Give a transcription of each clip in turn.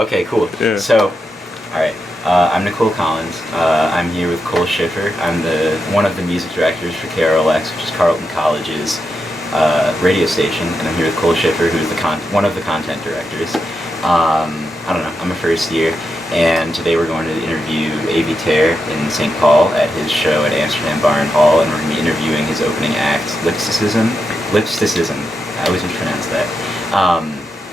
Okay, cool. Yeah. So, all right. I'm Nicole Collins. I'm here with Cole Schiffer. I'm one of the music directors for KRLX, which is Carleton College's radio station, and I'm here with Cole Schiffer, who's one of the content directors. I don't know. I'm a first year, and today we're going to interview Avey Tare in St. Paul at his show at Amsterdam Bar Hall, and we're going to be interviewing his opening act, Lipsticism. I always mispronounce that.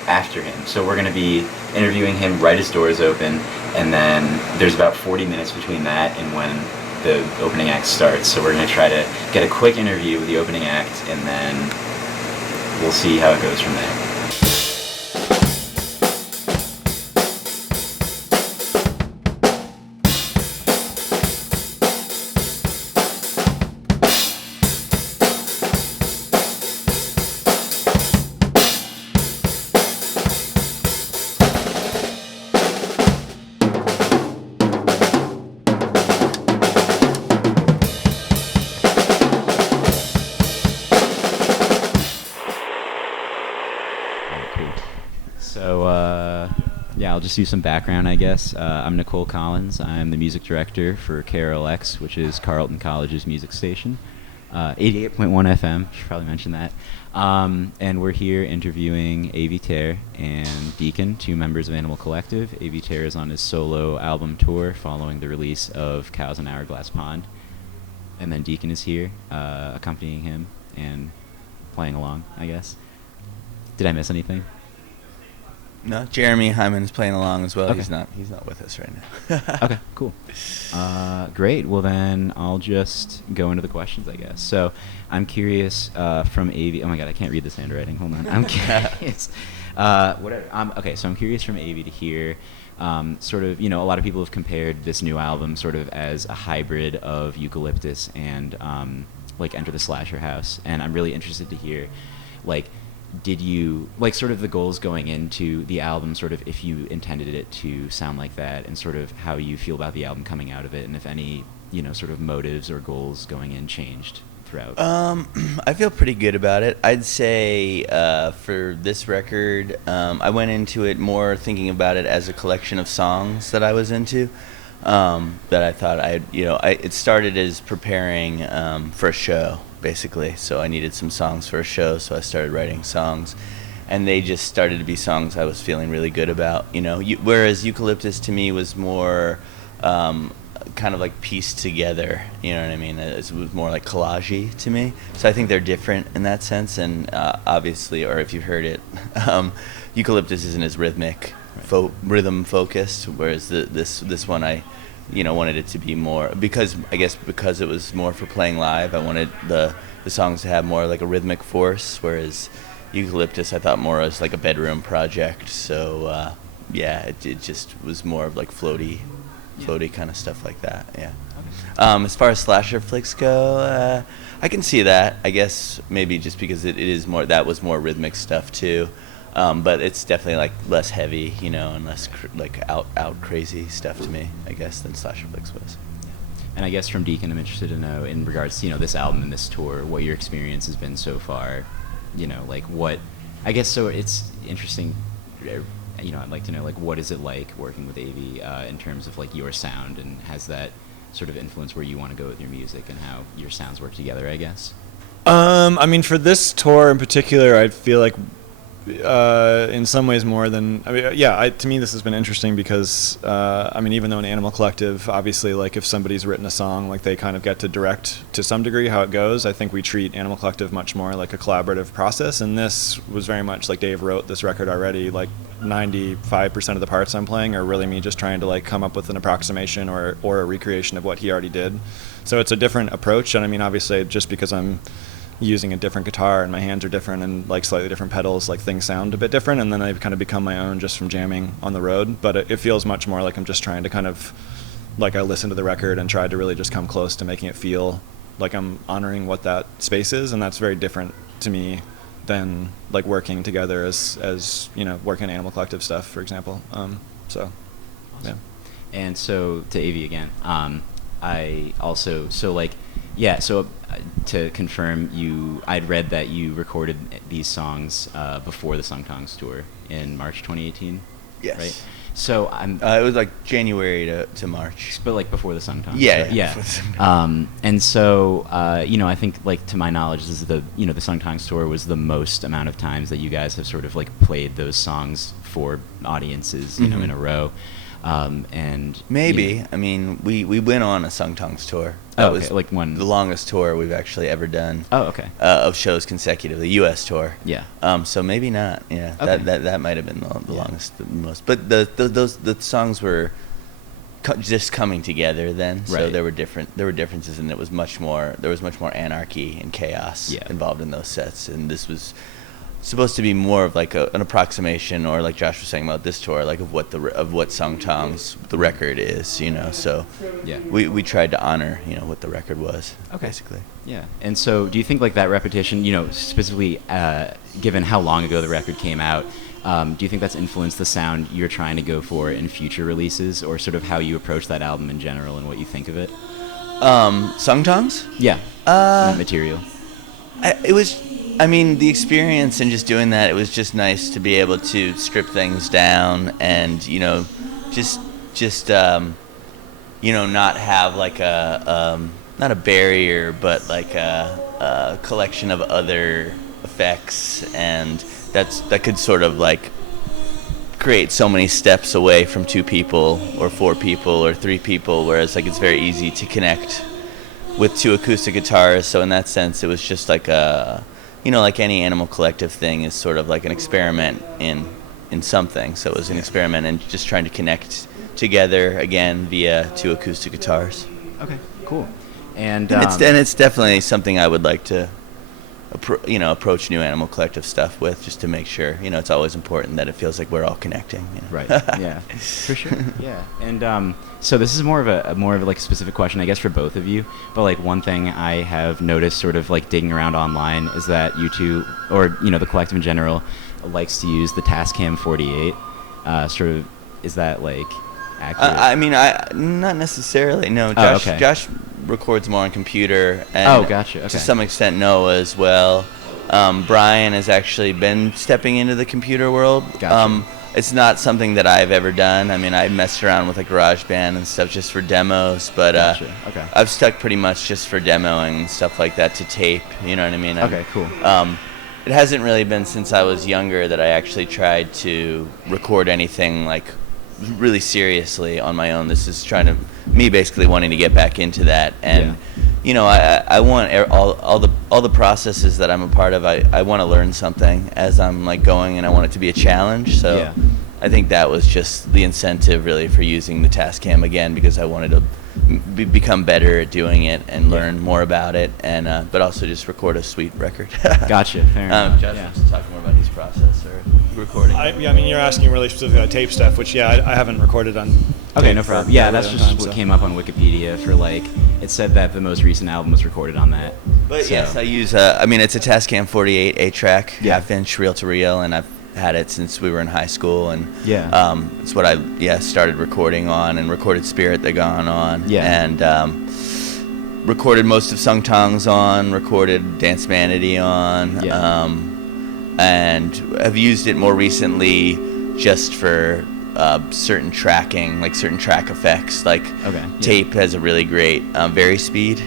After him. So we're going to be interviewing him right as doors open, and then there's about 40 minutes between that and when the opening act starts. So we're going to try to get a quick interview with the opening act, and then we'll see how it goes from there. I'll just do some background, I guess. I'm Nicole Collins. I'm the music director for KRLX, which is Carleton College's music station. 88.1 FM, should probably mention that. And we're here interviewing Avey Tare and Deakin, two members of Animal Collective. Avey Tare is on his solo album tour following the release of Cows on Hourglass Pond. And then Deakin is here, accompanying him and playing along, I guess. Did I miss anything? No, Jeremy Hyman's playing along as well. Okay. He's not with us right now. Okay, cool. Great. Well, then I'll just go into the questions, I guess. So I'm curious from Avey. Oh my God, I can't read this handwriting. Hold on. I'm curious. Okay, so I'm curious from Avey to hear sort of, a lot of people have compared this new album sort of as a hybrid of Eucalyptus and Enter the Slasher House. And I'm really interested to hear, did you, sort of the goals going into the album, sort of if you intended it to sound like that, and sort of how you feel about the album coming out of it, and if any, sort of motives or goals going in changed throughout? I feel pretty good about it. I'd say for this record, I went into it more thinking about it as a collection of songs that I was into, that I thought it started as preparing for a show, basically. So I needed some songs for a show, so I started writing songs, and they just started to be songs I was feeling really good about, whereas Eucalyptus to me was more kind of like pieced together, you know what I mean? It was more like collage-y to me. So I think they're different in that sense, and obviously, or if you've heard it, Eucalyptus isn't as rhythmic, rhythm focused, whereas this one I wanted it to be more, because it was more for playing live. I wanted the songs to have more like a rhythmic force, whereas Eucalyptus I thought more as like a bedroom project. So it just was more of like floaty kind of stuff like that. Yeah. As far as slasher flicks go, I can see that. I guess maybe just because it is more, that was more rhythmic stuff too. But it's definitely like less heavy, and less out crazy stuff to me, I guess, than Slasher Flicks was. And I guess from Deakin, I'm interested to know, in regards to this album and this tour, what your experience has been so far. What, I guess, so it's interesting. I'd like to know what is it like working with Avey in terms of your sound, and has that sort of influence where you want to go with your music and how your sounds work together, I guess. I mean, for this tour in particular, I feel like in some ways more than, to me this has been interesting because, even though in Animal Collective, obviously, if somebody's written a song, they kind of get to direct to some degree how it goes. I think we treat Animal Collective much more like a collaborative process, and this was very much like Dave wrote this record already. 95% of the parts I'm playing are really me just trying to come up with an approximation or a recreation of what he already did. So it's a different approach, and obviously just because I'm using a different guitar and my hands are different and slightly different pedals, things sound a bit different, and then they've kind of become my own just from jamming on the road. But it feels much more like I'm just trying to kind of I listened to the record and tried to really just come close to making it feel like I'm honoring what that space is, and that's very different to me than working together as working on Animal Collective stuff, for example. So awesome. Yeah. And so to Avey again, I also Yeah, so to confirm, I'd read that you recorded these songs before the Sung Tongs tour in March 2018. Yes. Right. So I'm. It was like January to March. But like before the Sung Tongs. Yeah. Yeah. And so I think like to my knowledge, this is the Sung Tongs tour was the most amount of times that you guys have sort of like played those songs for audiences, you know, in a row. And maybe I mean we went on a Sung Tongs tour. That was like one the longest tour we've actually ever done. Oh, okay. Of shows consecutively, U.S. tour. Yeah. So maybe not. Yeah. Okay. That might have been the longest, the most. But the songs were just coming together then. So Right. there were differences, and there was much more anarchy and chaos involved in those sets, and this was supposed to be more of like an approximation, or like Josh was saying about this tour, like of what Sung Tongs the record is, you know. So yeah, we tried to honor, you know, what the record was, basically. Yeah. And so do you think like that repetition, you know, specifically given how long ago the record came out, do you think that's influenced the sound you're trying to go for in future releases, or sort of how you approach that album in general and what you think of it? Sung Tongs? Yeah. That material. The experience and just doing that, it was just nice to be able to strip things down and, you know, just not have like not a barrier, but like a collection of other effects, and that could sort of like create so many steps away from 2 people or 4 people or 3 people, whereas like it's very easy to connect with 2 acoustic guitars. So in that sense, it was just like like any Animal Collective thing is sort of like an experiment in something. So it was an experiment in just trying to connect together again via 2 acoustic guitars. Okay, cool. And it's definitely something I would like to approach new Animal Collective stuff with, just to make sure, you know, it's always important that it feels like we're all connecting, you know? Right. Yeah. For sure. Yeah. And so this is more of a like a specific question, I guess, for both of you. But like one thing I have noticed, sort of like digging around online, is that you two, or you know, the collective in general, likes to use the Tascam 48. Sort of, is that like accurate? I not necessarily. No. Josh records more on computer, and gotcha. Okay. To some extent Noah as well. Brian has actually been stepping into the computer world. Gotcha. It's not something that I've ever done. I mean, I messed around with like GarageBand and stuff just for demos, but Gotcha. Okay. I've stuck pretty much just for demoing and stuff like that to tape. You know what I mean? Okay, cool. It hasn't really been since I was younger that I actually tried to record anything like really seriously on my own. This is me basically wanting to get back into that, and you know, I want all the processes that I'm a part of. I want to learn something as I'm like going, and I want it to be a challenge. So I think that was just the incentive really for using the Tascam again, because I wanted to become better at doing it and learn more about it, and but also just record a sweet record. Gotcha. Fair enough. Josh wants to talk more about his process or recording. I mean, you're asking really specifically about tape stuff, which I haven't recorded on. Okay, no problem. Yeah, that's just what came up on Wikipedia for like. It said that the most recent album was recorded on that. But yes, I use. It's a Tascam 48 8-track, half-inch reel-to-reel, and I've had it since we were in high school, and it's what I started recording on, and recorded Spirit They Gone on, and recorded most of Sung Tongs on, recorded Dance Vanity on, and have used it more recently just for certain tracking, like certain track effects. Like tape has a really great Vari Speed,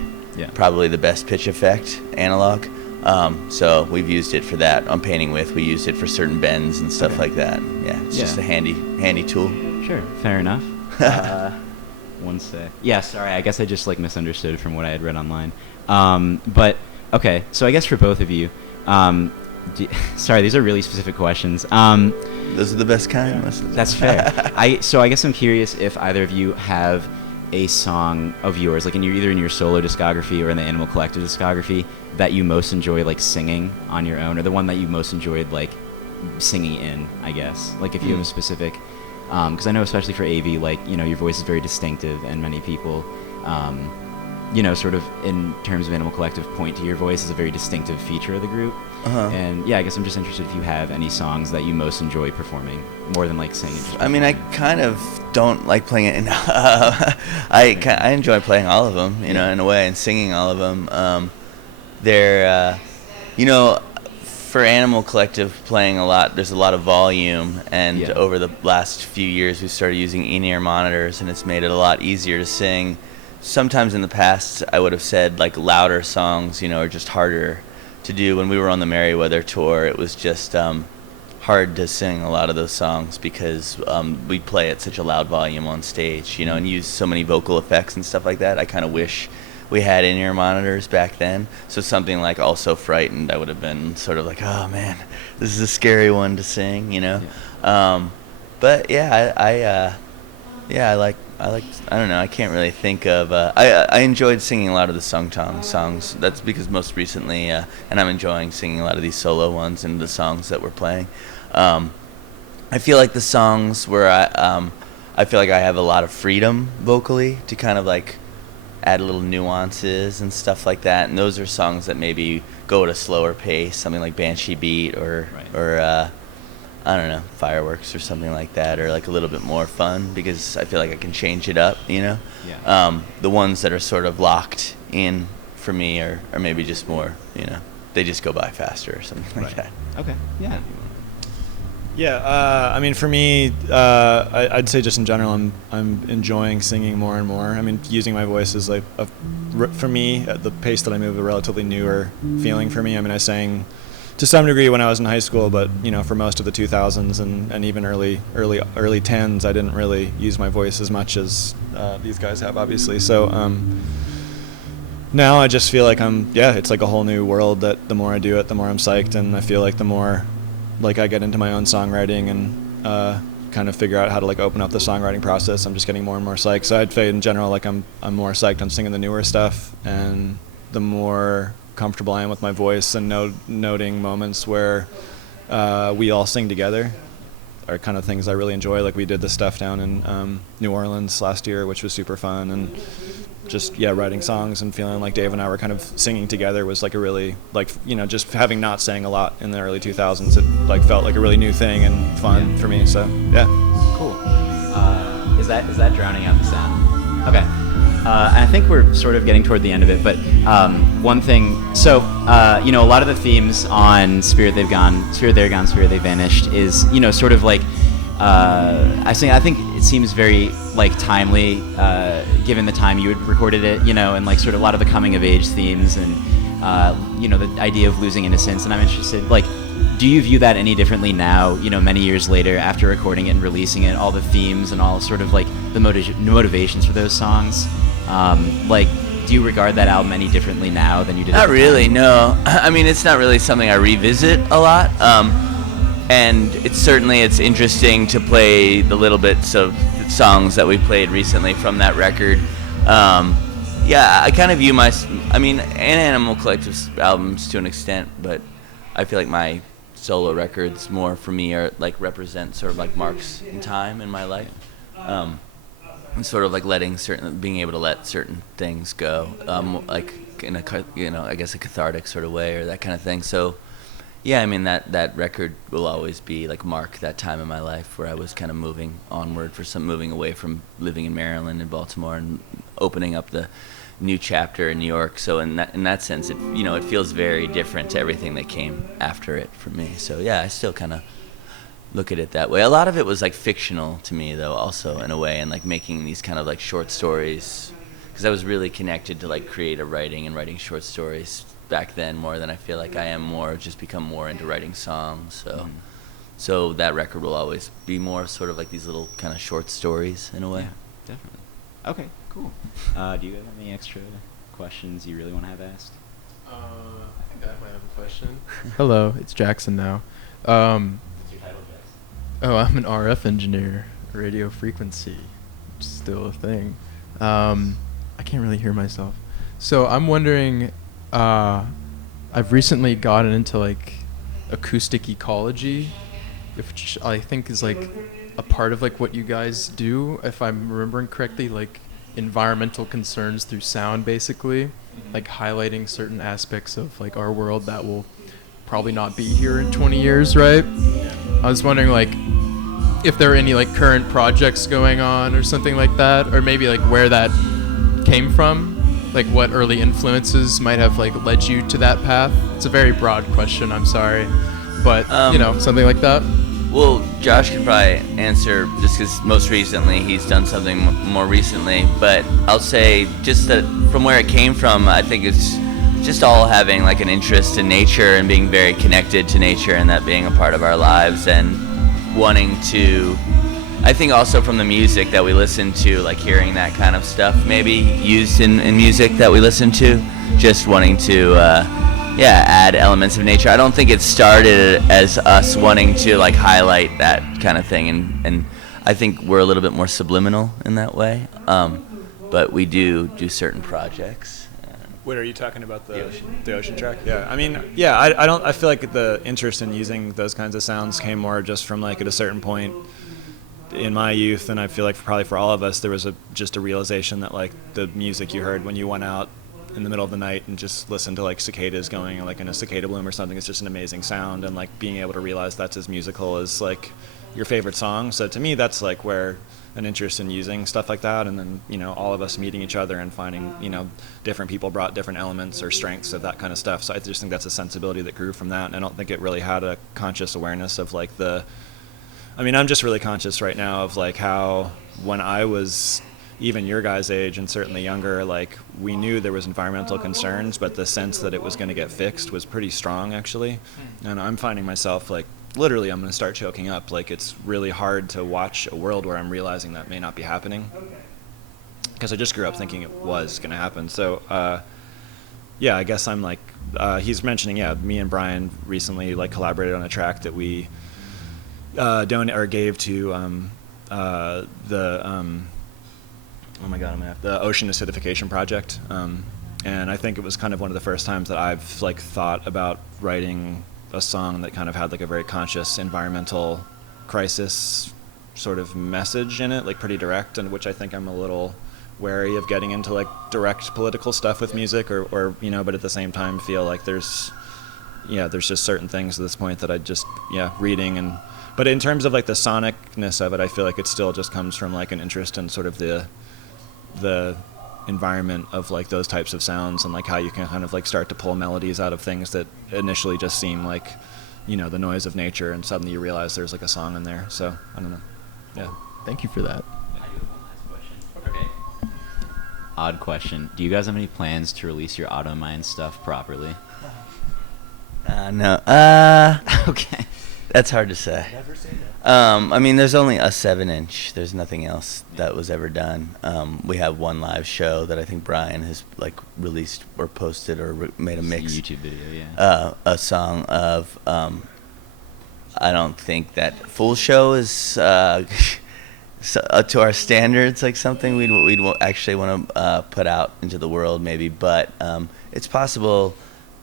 probably the best pitch effect analog. So we've used it for that. On Painting With, we used it for certain bends and stuff like that. Yeah, it's just a handy tool. Sure, fair enough. One sec. Yeah, sorry, I guess I just like misunderstood from what I had read online. But okay, so I guess for both of you, sorry, these are really specific questions. Those are the best kind. That's fair. So I guess I'm curious if either of you have a song of yours, like either in your solo discography or in the Animal Collective discography, that you most enjoy like singing on your own, or the one that you most enjoyed like singing in, I guess. Like if you have a specific, because I know especially for Avey, like, you know, your voice is very distinctive, and many people sort of in terms of Animal Collective, point to your voice as a very distinctive feature of the group. And yeah, I guess I'm just interested if you have any songs that you most enjoy performing more than like singing. I mean, I kind of don't like playing it. I enjoy playing all of them, in a way, and singing all of them. For Animal Collective playing a lot, there's a lot of volume, and over the last few years we've started using in-ear monitors, and it's made it a lot easier to sing. Sometimes in the past I would have said like louder songs, are just harder to do. When we were on the Merriweather tour, it was just hard to sing a lot of those songs because we play at such a loud volume on stage, and use so many vocal effects and stuff like that. I kind of wish we had in-ear monitors back then. So something like Also Frightened, I would have been sort of like, oh man, this is a scary one to sing, But yeah, I like, I don't know, I can't really think of, I enjoyed singing a lot of the Sungtong songs. That's because most recently, and I'm enjoying singing a lot of these solo ones and the songs that we're playing. I feel like the songs where I feel like I have a lot of freedom vocally to kind of like add little nuances and stuff like that, and those are songs that maybe go at a slower pace, something like Banshee Beat or I don't know, Fireworks or something like that, or like a little bit more fun because I feel like I can change it up, The ones that are sort of locked in for me are maybe just more, they just go by faster or something like that. Okay, yeah. Yeah, I mean, for me, I'd say just in general, I'm enjoying singing more and more. I mean, using my voice is like, for me, at the pace that I move, a relatively newer feeling for me. I mean, I sang to some degree when I was in high school, but for most of the 2000s and even early 10s, I didn't really use my voice as much as these guys have, obviously. So now I just feel like it's like a whole new world that the more I do it, the more I'm psyched, and I feel like the more like I get into my own songwriting and kind of figure out how to like open up the songwriting process, I'm just getting more and more psyched. So I'd say in general, like I'm more psyched on singing the newer stuff, and the more comfortable I am with my voice and noting moments where we all sing together are kind of things I really enjoy. Like we did this stuff down in New Orleans last year, which was super fun, and just writing songs and feeling like Dave and I were kind of singing together was like a really just having not sang a lot in the early 2000s, it like felt like a really new thing and fun for me. So cool. Is that drowning out the sound? Okay. I think we're sort of getting toward the end of it, but one thing. So a lot of the themes on Spirit They're Gone, Spirit They Vanished is sort of like. I think it seems very like timely, given the time you had recorded it, and like sort of a lot of the coming of age themes and the idea of losing innocence. And I'm interested, like, do you view that any differently now? Many years later, after recording it and releasing it, all the themes and all sort of like the motivations for those songs. Like, do you regard that album any differently now than you did? Not really, no. I mean, it's not really something I revisit a lot. And it's interesting to play the little bits of songs that we played recently from that record. I kind of view and Animal Collective's albums to an extent, but I feel like my solo records more for me are like represent sort of like marks in time in my life. And sort of like being able to let certain things go, like in I guess a cathartic sort of way or that kind of thing. So. Yeah, I mean, that record will always be, like, mark that time in my life where I was kind of moving onward moving away from living in Maryland and Baltimore and opening up the new chapter in New York. So in that sense, it feels very different to everything that came after it for me. So, yeah, I still kind of look at it that way. A lot of it was, like, fictional to me, though, also, in a way, and, like, making these kind of, like, short stories. Because I was really connected to, like, creative writing and writing short stories back then more than I feel like I am just become more into writing songs. So that record will always be more sort of like these little kind of short stories in a way. Yeah, definitely. Okay, cool. Do you have any extra questions you really want to have asked? I think I might have a question. Hello, it's Jackson now. What's your title, Jackson? Oh, I'm an RF engineer, radio frequency, which is still a thing. I can't really hear myself. So I'm wondering, I've recently gotten into like acoustic ecology, which I think is like a part of like what you guys do, if I'm remembering correctly. Like environmental concerns through sound, basically, like highlighting certain aspects of like our world that will probably not be here in 20 years, right? I was wondering like if there are any like current projects going on or something like that, or maybe like where that came from, like what early influences might have like led you to that path. It's a very broad question, I'm sorry, but something like that. Well, Josh can probably answer just because most recently he's done something more recently, but I'll say just that from where it came from, I think it's just all having like an interest in nature and being very connected to nature and that being a part of our lives and wanting to, I think also from the music that we listen to, like hearing that kind of stuff maybe used in music that we listen to, just wanting to add elements of nature. I don't think it started as us wanting to like highlight that kind of thing, and I think we're a little bit more subliminal in that way, but we do certain projects. What are you talking about, the ocean track? Yeah, I feel like the interest in using those kinds of sounds came more just from like at a certain point in my youth, and I feel like probably for all of us there was just a realization that like the music you heard when you went out in the middle of the night and just listened to like cicadas going like in a cicada bloom or something, it's just an amazing sound, and like being able to realize that's as musical as like your favorite song. So to me that's like where an interest in using stuff like that, and then all of us meeting each other and finding different people brought different elements or strengths of that kind of stuff. So I just think that's a sensibility that grew from that, and I don't think it really had a conscious awareness of like I'm just really conscious right now of like how when I was even your guys' age and certainly younger, like we knew there was environmental concerns, but the sense that it was going to get fixed was pretty strong actually. And I'm finding myself like literally I'm going to start choking up. Like it's really hard to watch a world where I'm realizing that may not be happening, because I just grew up thinking it was going to happen. So I guess I'm like he's mentioning me and Brian recently like collaborated on a track that we gave to the Ocean Acidification Project, and I think it was kind of one of the first times that I've like thought about writing a song that kind of had like a very conscious environmental crisis sort of message in it, like pretty direct, and which I think I'm a little wary of getting into like direct political stuff with music or but at the same time feel like there's just certain things at this point that I just reading, but in terms of like the sonicness of it, I feel like it still just comes from like an interest in sort of the environment of like those types of sounds, and like how you can kind of like start to pull melodies out of things that initially just seem like the noise of nature, and suddenly you realize there's like a song in there. So I don't know. Thank you for that. I do have one last question. Okay. Odd question. Do you guys have any plans to release your Auto Mind stuff properly? No. Okay. That's hard to say. Never say that. There's only a 7-inch. There's nothing else that was ever done. We have one live show that I think Brian has like released or posted or made a mix. YouTube video, yeah. A song of. I don't think that full show is to our standards like something we'd actually want to put out into the world maybe, but it's possible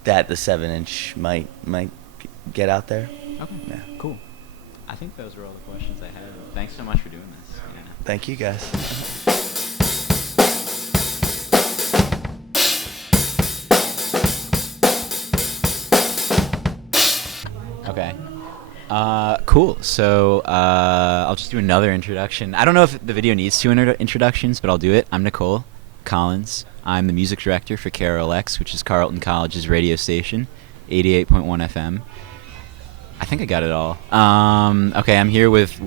that the 7-inch might get out there. Okay. Yeah. Cool. I think those were all the questions I had. Thanks so much for doing this. Yeah. Thank you guys. Okay. Cool. So I'll just do another introduction. I don't know if the video needs two introductions, but I'll do it. I'm Nicole Collins. I'm the music director for KRLX, which is Carleton College's radio station, 88.1 FM. I think I got it all. Okay, I'm here with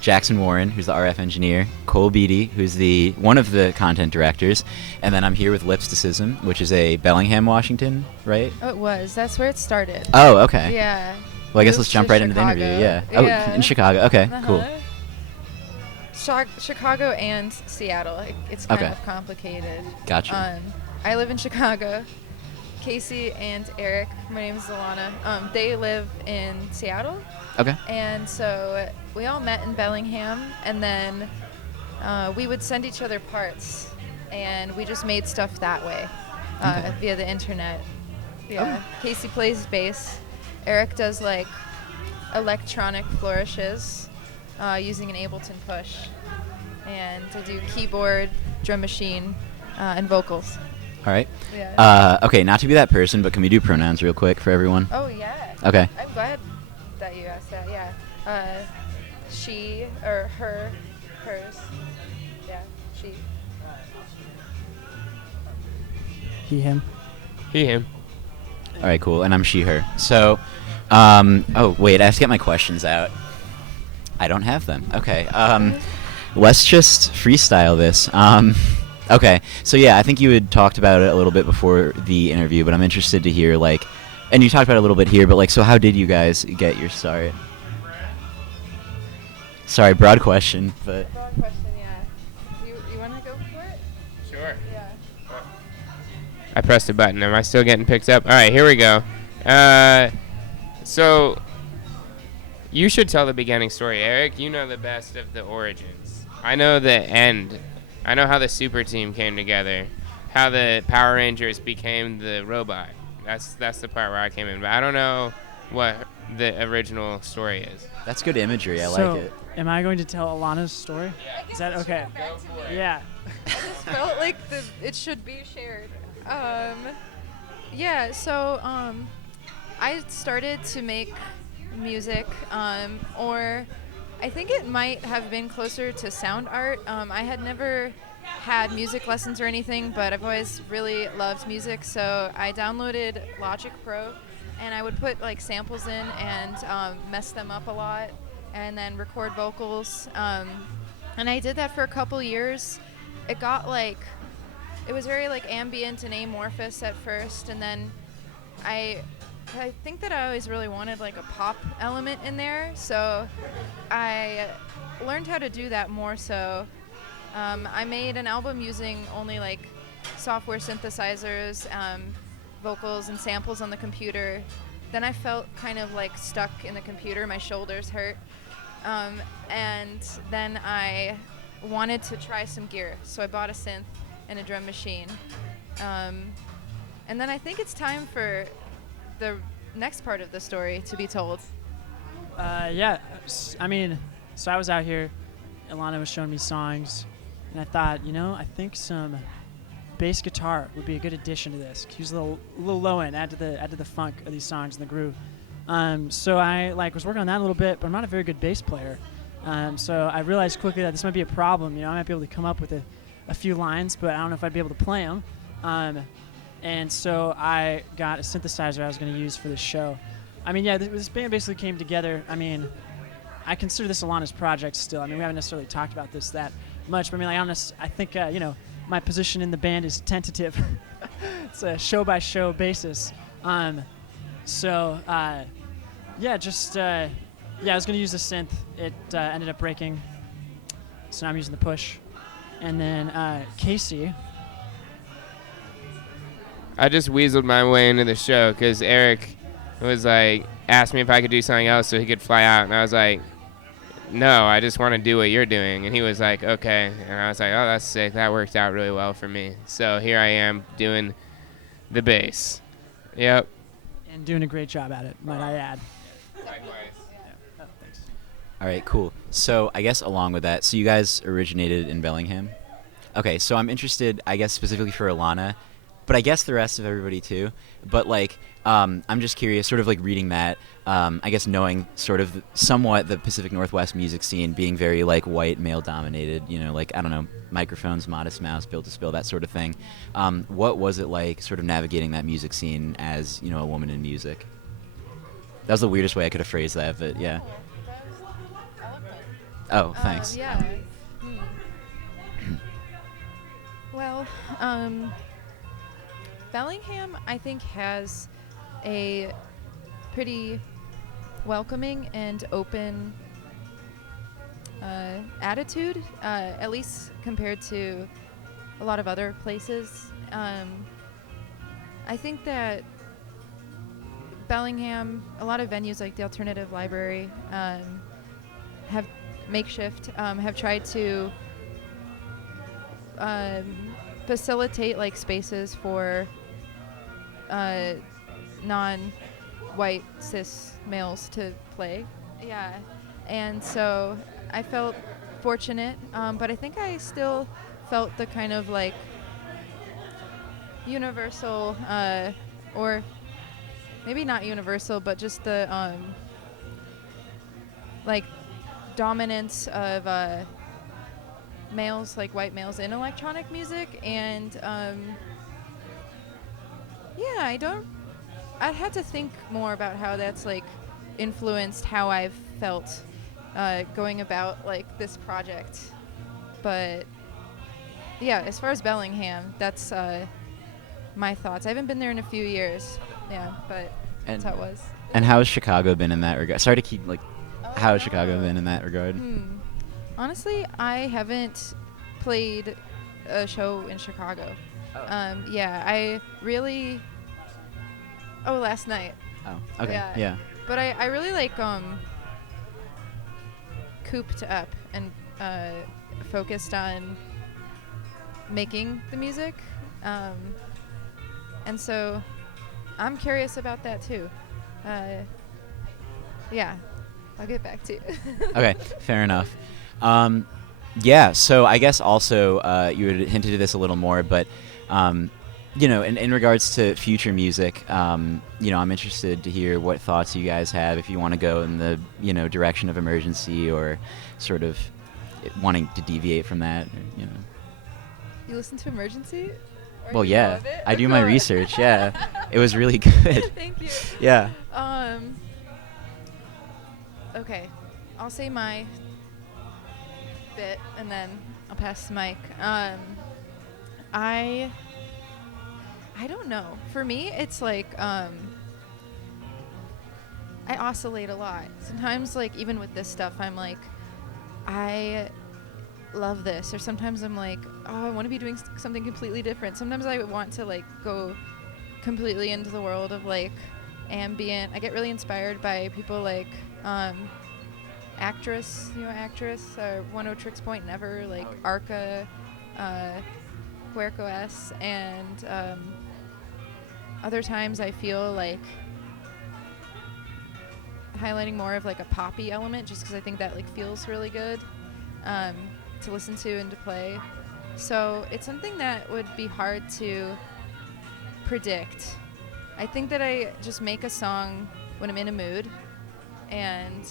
Jackson Warren, who's the RF engineer, Cole Beatty, who's one of the content directors, and then I'm here with Lipsticism, which is a Bellingham, Washington, right? Oh, it was. That's where it started. Oh, okay. Yeah. Well, I guess let's Moved jump to right into the interview. Yeah. Oh, in Chicago. Okay, cool. Chicago and Seattle. It's kind of complicated. Gotcha. I live in Chicago. Casey and Eric, my name is Alana, they live in Seattle. Okay. And so we all met in Bellingham, and then we would send each other parts, and we just made stuff that way via the internet. Yeah. Oh. Casey plays bass. Eric does like electronic flourishes using an Ableton Push. and I do keyboard, drum machine, and vocals. All right. Yeah. Okay, not to be that person, but can we do pronouns real quick for everyone? Oh yeah. Okay. I'm glad that you asked that. Yeah. She or her, hers. Yeah. She. He, him. He, him. All right, cool. And I'm she, her. So, oh, wait, I have to get my questions out. I don't have them. Okay. Let's just freestyle this. Okay. So, yeah, I think you had talked about it a little bit before the interview, but I'm interested to hear, like, and you talked about it a little bit here, but, like, so how did you guys get your start? Sorry, broad question, but... Broad question, yeah. You want to go for it? Sure. Yeah. I pressed a button. Am I still getting picked up? All right, here we go. So you should tell the beginning story, Eric. You know the best of the origins. I know the end. I know how the super team came together, how the Power Rangers became the robot. That's the part where I came in, but I don't know what the original story is. That's good imagery. I So, like it. am I going to tell Alana's story? Yeah. Is that okay? Go for it. Yeah. I just felt like it should be shared. Yeah, so I started to make music, or I think it might have been closer to sound art. I had never had music lessons or anything, but I've always really loved music, so I downloaded Logic Pro, and I would put like samples in and mess them up a lot, and then record vocals. And I did that for a couple years. It got like, it was very like ambient and amorphous at first, and then I think that I always really wanted like a pop element in there, so I learned how to do that more so. I made an album using only like software synthesizers, vocals and samples on the computer. Then I felt kind of like stuck in the computer, my shoulders hurt. And then I wanted to try some gear, so I bought a synth and a drum machine. And then I think it's time for the next part of the story to be told. Yeah. I mean, so I was out here. Alana was showing me songs, and I thought, I think some bass guitar would be a good addition to this. Use a little low end, add to the funk of these songs and the groove. So I was working on that a little bit, but I'm not a very good bass player. So I realized quickly that this might be a problem. I might be able to come up with a few lines, but I don't know if I'd be able to play them. And so I got a synthesizer I was going to use for this show. I mean, yeah, this band basically came together. I mean, I consider this Alana's project still. I mean, we haven't necessarily talked about this that much, but I mean, I think, my position in the band is tentative. It's a show-by-show basis. I was going to use the synth. It ended up breaking, so now I'm using the push. And then Casey. I just weaseled my way into the show because Eric was like, asked me if I could do something else so he could fly out, and I was like, no, I just want to do what you're doing. And he was like, okay. And I was like, oh, that's sick. That worked out really well for me. So here I am doing the bass. Yep. And doing a great job at it, might I add. Likewise. Oh, thanks. All right, cool. So I guess along with that, so you guys originated in Bellingham. Okay, so I'm interested, I guess specifically for Alana, but I guess the rest of everybody too. But like, I'm just curious, sort of like reading that, I guess knowing sort of somewhat the Pacific Northwest music scene being very like white, male dominated, like, I don't know, microphones, Modest Mouse, Built to Spill, that sort of thing. What was it like sort of navigating that music scene as, a woman in music? That was the weirdest way I could have phrased that, but yeah. Oh, thanks. Yeah. Well, Bellingham, I think, has a pretty welcoming and open attitude, at least compared to a lot of other places. I think that Bellingham, a lot of venues like the Alternative Library have makeshift, have tried to facilitate like spaces for non-white cis males to play. Yeah, and so I felt fortunate, but I think I still felt the kind of like universal, or maybe not universal, but just the like dominance of males, like white males in electronic music. And yeah, I'd have to think more about how that's like influenced how I've felt going about like this project. But yeah, as far as Bellingham, that's my thoughts. I haven't been there in a few years. Yeah, but that's how it was. And how has Chicago been in that regard? Sorry to keep like, how has Chicago been in that regard? Honestly, I haven't played a show in Chicago. Yeah, I really. Oh, last night. Oh, okay, yeah. But I really like cooped up and focused on making the music, and so I'm curious about that too. Yeah, I'll get back to you. Okay, fair enough. Yeah, so I guess also you had hinted at this a little more, but you know, in regards to future music, you know, I'm interested to hear what thoughts you guys have, if you want to go in the, you know, direction of Emergency or sort of wanting to deviate from that, or, you know. You listen to Emergency? Or Well, you yeah, know of it? I do my research, yeah. It was really good. Thank you. Yeah. Okay, I'll say my bit and then I'll pass the mic. I don't know. For me, it's like I oscillate a lot. Sometimes, like, even with this stuff, I'm like, I love this. Or sometimes I'm like, oh, I want to be doing something completely different. Sometimes I want to, like, go completely into the world of, like, ambient. I get really inspired by people like Actress, One O Tricks Point Never, like Arca, Puerco S, and other times I feel like highlighting more of like a poppy element, just because I think that like feels really good to listen to and to play. So it's something that would be hard to predict. I think that I just make a song when I'm in a mood, and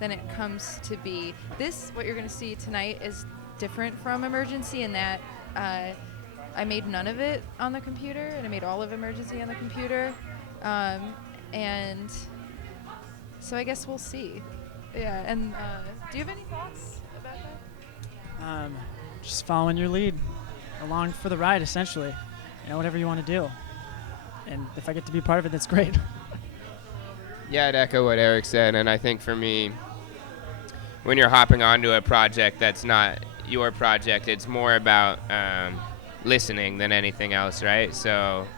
then it comes to be. This, what you're going to see tonight, is different from Emergency in that I made none of it on the computer, and I made all of Emergency on the computer. And so I guess we'll see. Yeah, and do you have any thoughts about that? Just following your lead, along for the ride, essentially. You know, whatever you want to do. And if I get to be part of it, that's great. Yeah, I'd echo what Eric said, and I think for me, when you're hopping onto a project that's not your project, it's more about listening than anything else, right? So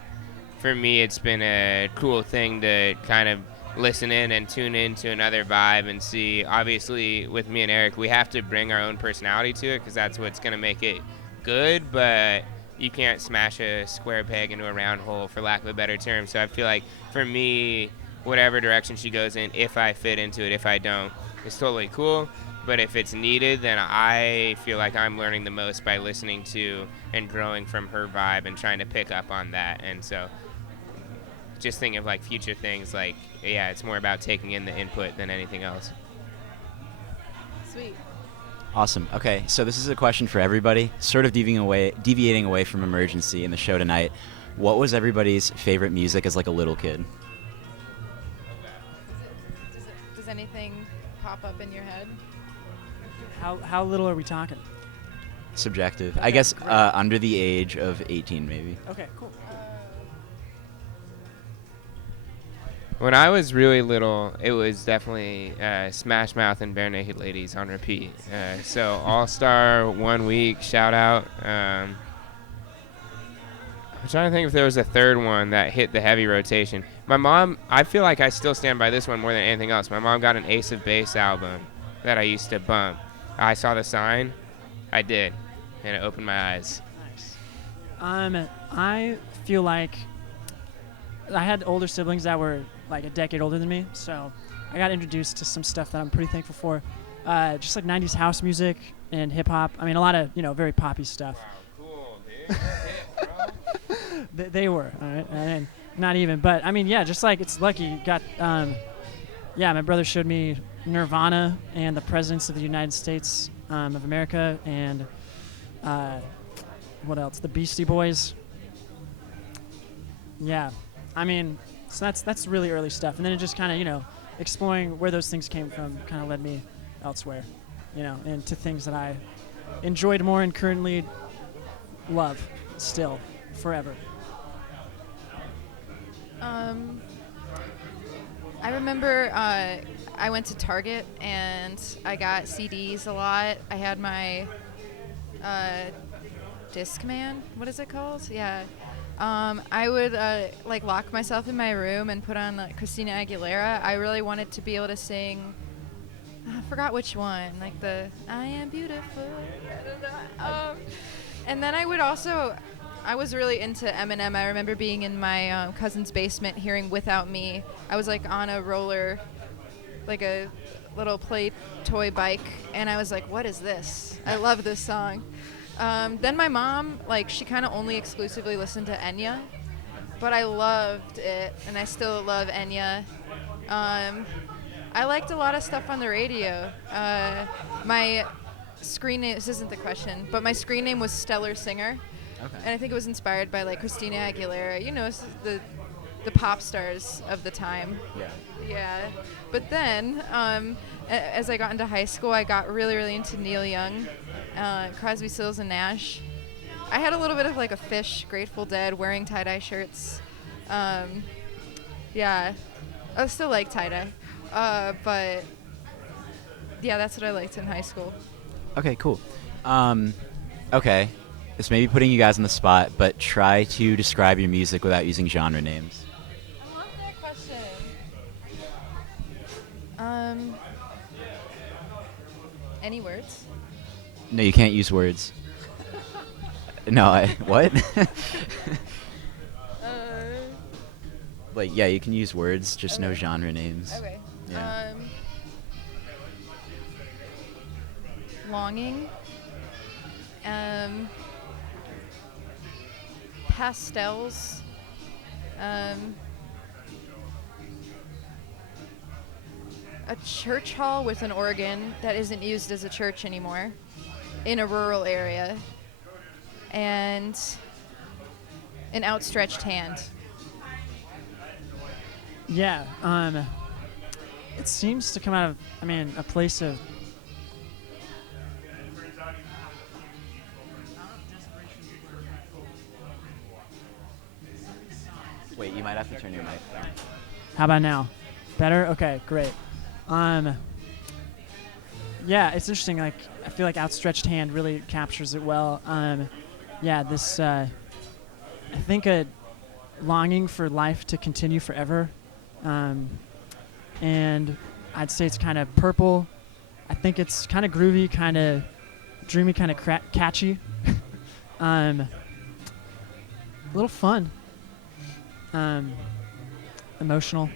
for me, it's been a cool thing to kind of listen in and tune into another vibe and see. Obviously, with me and Eric, we have to bring our own personality to it because that's what's going to make it good, but you can't smash a square peg into a round hole, for lack of a better term. So I feel like for me, whatever direction she goes in, if I fit into it, if I don't, it's totally cool. But if it's needed, then I feel like I'm learning the most by listening to and growing from her vibe and trying to pick up on that. And so just thinking of like future things, like, yeah, it's more about taking in the input than anything else. Sweet. Awesome. Okay, so this is a question for everybody, sort of deviating away from Emergency in the show tonight. What was everybody's favorite music as like a little kid? Does anything pop up in your head? How little are we talking? Subjective. Okay, I guess great. under the age of 18, maybe. Okay, cool. When I was really little, it was definitely Smash Mouth and Bare Naked Ladies on repeat. So All-Star, 1 Week, shout out. I'm trying to think if there was a third one that hit the heavy rotation. My mom, I feel like I still stand by this one more than anything else. My mom got an Ace of Base album that I used to bump. I saw the sign, I did, and it opened my eyes. Nice. I feel like I had older siblings that were like a decade older than me, so I got introduced to some stuff that I'm pretty thankful for. just like 90s house music and hip hop. I mean, a lot of, very poppy stuff. Cool, dude. They were, all right? And not even, but I mean, yeah, just like it's lucky. Got, my brother showed me Nirvana and the Presidents of the United States of America, and what else? The Beastie Boys. Yeah, I mean, so that's really early stuff, and then it just kind of, exploring where those things came from kind of led me elsewhere, and to things that I enjoyed more and currently love still forever. I remember I went to Target and I got CDs a lot. I had my Discman. What is it called? Yeah. I would lock myself in my room and put on Christina Aguilera. I really wanted to be able to sing. I forgot which one. Like the I Am Beautiful. And then I was really into Eminem. I remember being in my cousin's basement hearing Without Me. I was on a roller, like a little play toy bike, and I was like, what is this? I love this song. Then my mom, she kind of only exclusively listened to Enya, but I loved it, and I still love Enya. I liked a lot of stuff on the radio. My screen name, this isn't the question, but my screen name was Stellar Singer. Okay. And I think it was inspired by Christina Aguilera, the pop stars of the time. Yeah. Yeah. But then, as I got into high school, I got really, really into Neil Young, Crosby, Stills, and Nash. I had a little bit of a Fish, Grateful Dead, wearing tie-dye shirts. Yeah. I still like tie-dye. But, yeah, that's what I liked in high school. Okay, cool. Okay. This may be putting you guys on the spot, but try to describe your music without using genre names. I love that question. Any words? No, you can't use words. No, what? Yeah, you can use words, just no genre names. Okay. Yeah. Longing. Pastels. A church hall with an organ that isn't used as a church anymore in a rural area. And an outstretched hand. Yeah, it seems to come out of, a place of. Wait, you might have to turn your mic down. How about now? Better? Okay, great. Yeah, it's interesting. I feel like outstretched hand really captures it well. Yeah, this. I think a longing for life to continue forever, and I'd say it's kind of purple. I think it's kind of groovy, kind of dreamy, kind of catchy. A little fun. Emotional.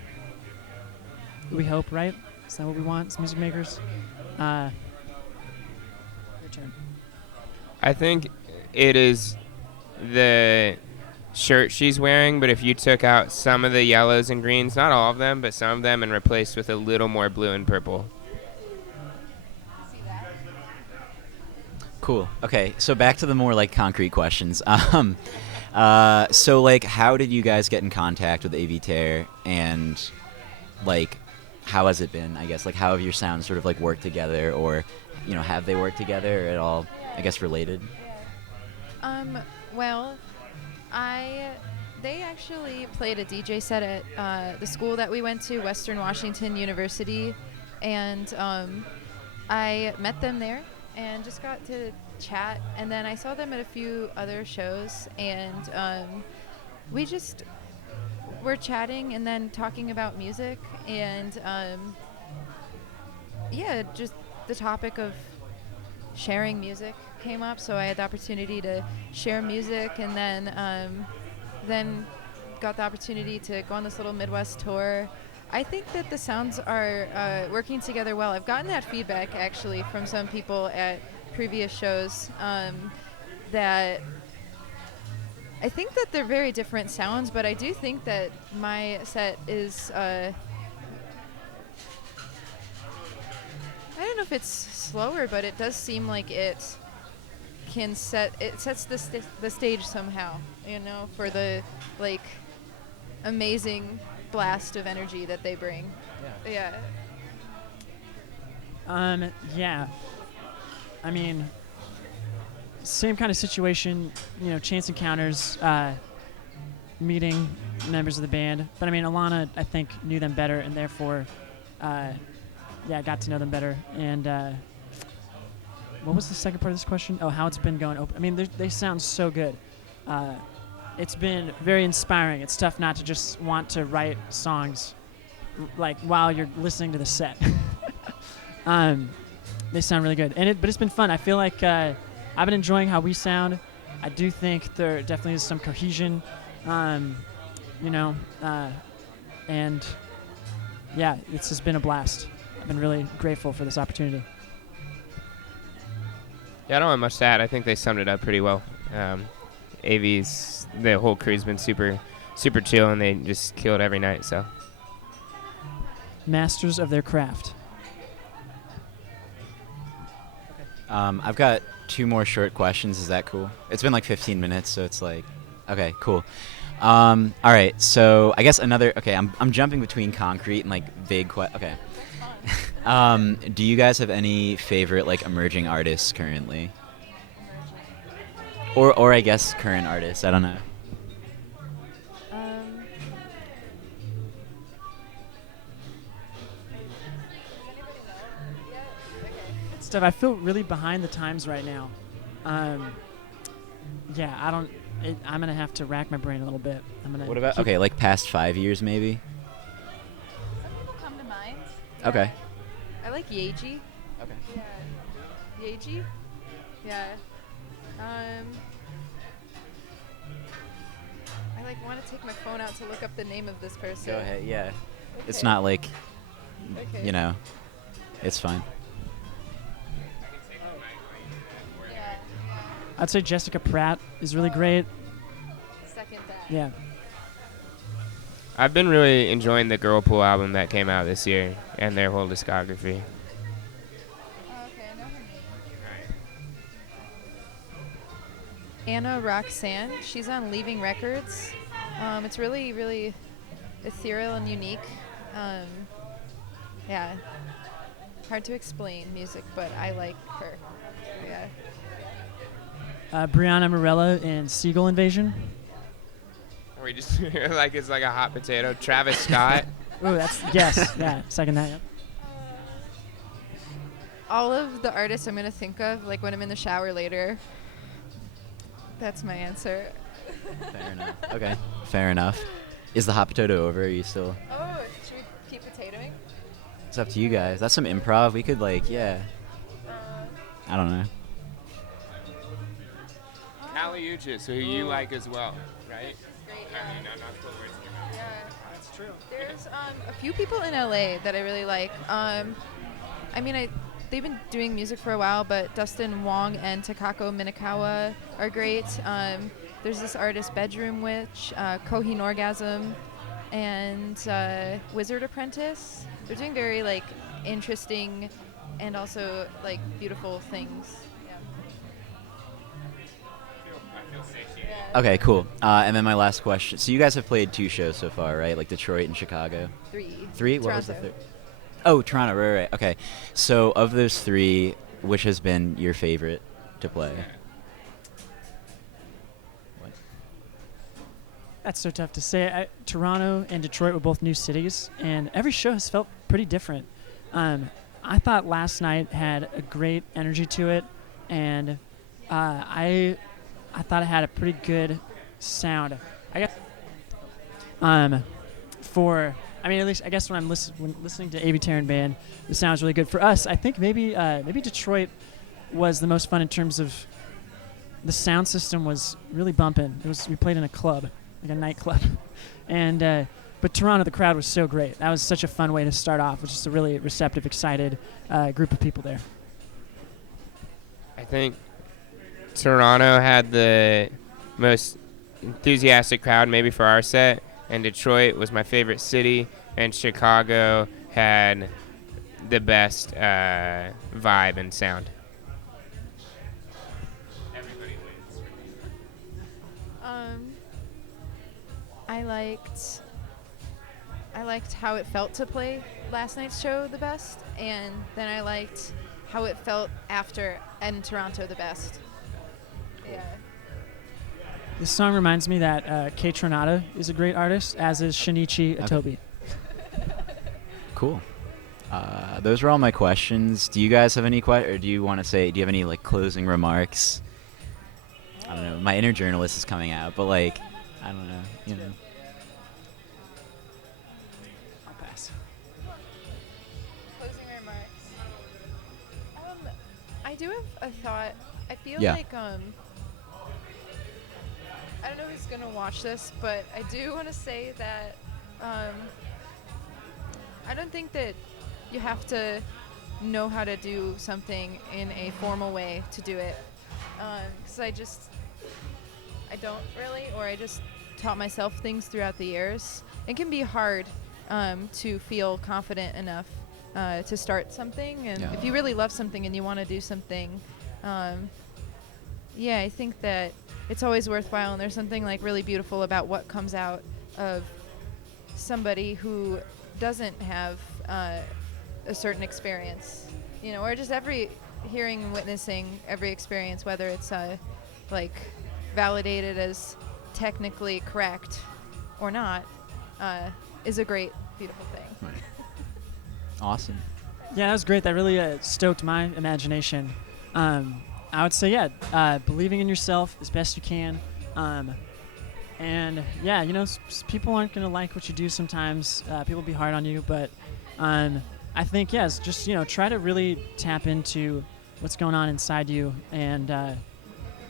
We hope, right? Is that what we want as music makers? Your turn. I think it is the shirt she's wearing, but if you took out some of the yellows and greens, not all of them, but some of them, and replaced with a little more blue and purple. Cool. Okay, so back to the more concrete questions. So how did you guys get in contact with Avey Tare, and how has it been? I guess how have your sounds sort of worked together, or have they worked together at all? I guess related. Well, they actually played a DJ set at the school that we went to, Western Washington University, and I met them there and just got to chat, and then I saw them at a few other shows, and we just were chatting and then talking about music, and yeah, just the topic of sharing music came up, so I had the opportunity to share music, and then got the opportunity to go on this little Midwest tour. I think that the sounds are working together well. I've gotten that feedback actually from some people at previous shows that I think that they're very different sounds, but I do think that my set is I don't know if it's slower, but it does seem like it sets the stage somehow, you know, for the like amazing blast of energy that they bring. Yeah. Yeah. I mean, same kind of situation, you know, chance encounters, meeting members of the band. But I mean, Alana, I think, knew them better, and therefore, got to know them better. And what was the second part of this question? Oh, how it's been going. I mean, they sound so good. It's been very inspiring. It's tough not to just want to write songs like while you're listening to the set. They sound really good, but it's been fun. I feel like I've been enjoying how we sound. I do think there definitely is some cohesion, you know, and yeah, it's just been a blast. I've been really grateful for this opportunity. Yeah, I don't have much to add. I think they summed it up pretty well. The whole crew's been super chill, and they just killed every night. So, masters of their craft. I've got 2 more short questions. Is that cool? It's been like 15 minutes, so it's like, okay, cool. All right, so I guess I'm jumping between concrete and like vague okay. Do you guys have any favorite like emerging artists currently? Or I guess current artists, I don't know. Stuff. I feel really behind the times right now. I'm gonna have to rack my brain a little bit. What about like past 5 years maybe? Some people come to mind. Okay. I like Yeji. Okay. Yeah. Yeji? Yeah. I like want to take my phone out to look up the name of this person. Go ahead, yeah. Okay. It's not like, Okay. you know, it's fine. Yeah. I'd say Jessica Pratt is really great. Second that. Yeah. I've been really enjoying the Girlpool album that came out this year and their whole discography. Oh, okay, I know her name. Anna Roxanne. She's on Leaving Records. It's really, really ethereal and unique. Yeah. Hard to explain music, but I like her. Yeah. Brianna Morella in Seagull Invasion. We just like it's like a hot potato. Travis Scott. Ooh, yes, yeah, second that. Yep. All of the artists I'm gonna think of, like when I'm in the shower later. That's my answer. Fair enough. Okay. Fair enough. Is the hot potato over? Are you still? Oh, should we keep potatoing? It's up to you guys. That's some improv. We could like, yeah. I don't know. Kali Uchis, who you like as well, right? Great, I mean, I'm not putting words in your mouth. Yeah. That's true. There's a few people in LA that I really like. They've been doing music for a while, but Dustin Wong and Takako Minakawa are great. There's this artist, Bedroom Witch, Kohin Orgasm, and Wizard Apprentice. They're doing very like interesting and also like beautiful things. Yeah. Okay, cool. And then my last question. So you guys have played 2 shows so far, right? Like Detroit and Chicago. 3. 3? What was the Toronto. 3rd? Oh, Toronto. Right. Okay. So of those 3, which has been your favorite to play? What? That's so tough to say. Toronto and Detroit were both new cities, and every show has felt pretty different. I thought last night had a great energy to it, and I thought it had a pretty good sound. I guess at least I guess when listening to Avey Tare and Band, the sound's really good. For us, I think maybe Detroit was the most fun in terms of the sound system was really bumping. We played in a club, like a nightclub, and But Toronto, the crowd was so great. That was such a fun way to start off, with just a really receptive, excited group of people there. I think Toronto had the most enthusiastic crowd maybe for our set, and Detroit was my favorite city, and Chicago had the best vibe and sound. Everybody wins. I liked how it felt to play last night's show the best, and then I liked how it felt after in Toronto the best. Yeah. This song reminds me that Kate Tronada is a great artist, as is Shinichi Atobi. Cool. Those were all my questions. Do you guys have any or do you want to say? Do you have any like closing remarks? I don't know. My inner journalist is coming out, but like, I don't know. You know. I'll pass. Closing remarks. I do have a thought. I feel Yeah. like I don't know who's gonna watch this, but I do want to say that I don't think that you have to know how to do something in a formal way to do it. Because I don't really, or I just taught myself things throughout the years. It can be hard to feel confident enough to start something. And Yeah. if you really love something and you want to do something, yeah, I think that it's always worthwhile. And there's something like really beautiful about what comes out of somebody who doesn't have a certain experience, you know, or just every hearing and witnessing every experience, whether it's like validated as technically correct or not, is a great, beautiful thing. Right. Awesome. Yeah, that was great. That really stoked my imagination. I would say, yeah, believing in yourself as best you can. And yeah, you know, people aren't going to like what you do sometimes. People will be hard on you, but I think, yes, just, you know, try to really tap into what's going on inside you, and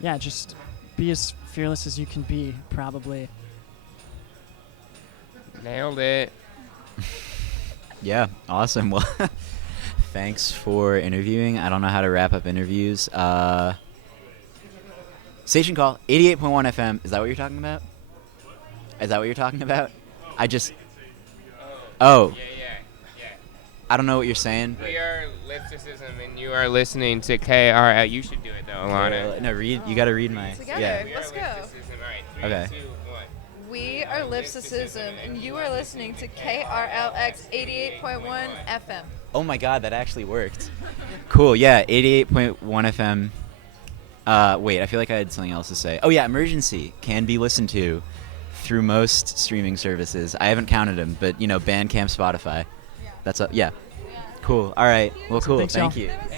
yeah, just be as fearless as you can be, probably. Nailed it. Yeah, awesome. Well, thanks for interviewing. I don't know how to wrap up interviews. Station call, 88.1 FM. Is that what you're talking about? Is that what you're talking about? Oh. Yeah. I don't know what you're saying. We are Lipsticism, and you are listening to KRLX. You should do it, though, Alana. No, read. You got to read my. Together. Yeah. Let's go. Lipsticism. All right, 3, Okay. 2, 1. We are Lipsticism, and you are listening to KRLX 88.1 FM. Oh my God, that actually worked. Cool. Yeah, 88.1 FM. Wait, I feel like I had something else to say. Oh yeah, Emergency can be listened to through most streaming services. I haven't counted them, but you know, Bandcamp, Spotify. Yeah. That's yeah. Cool. All right. Well, cool. Thanks, Thank y'all. you. That was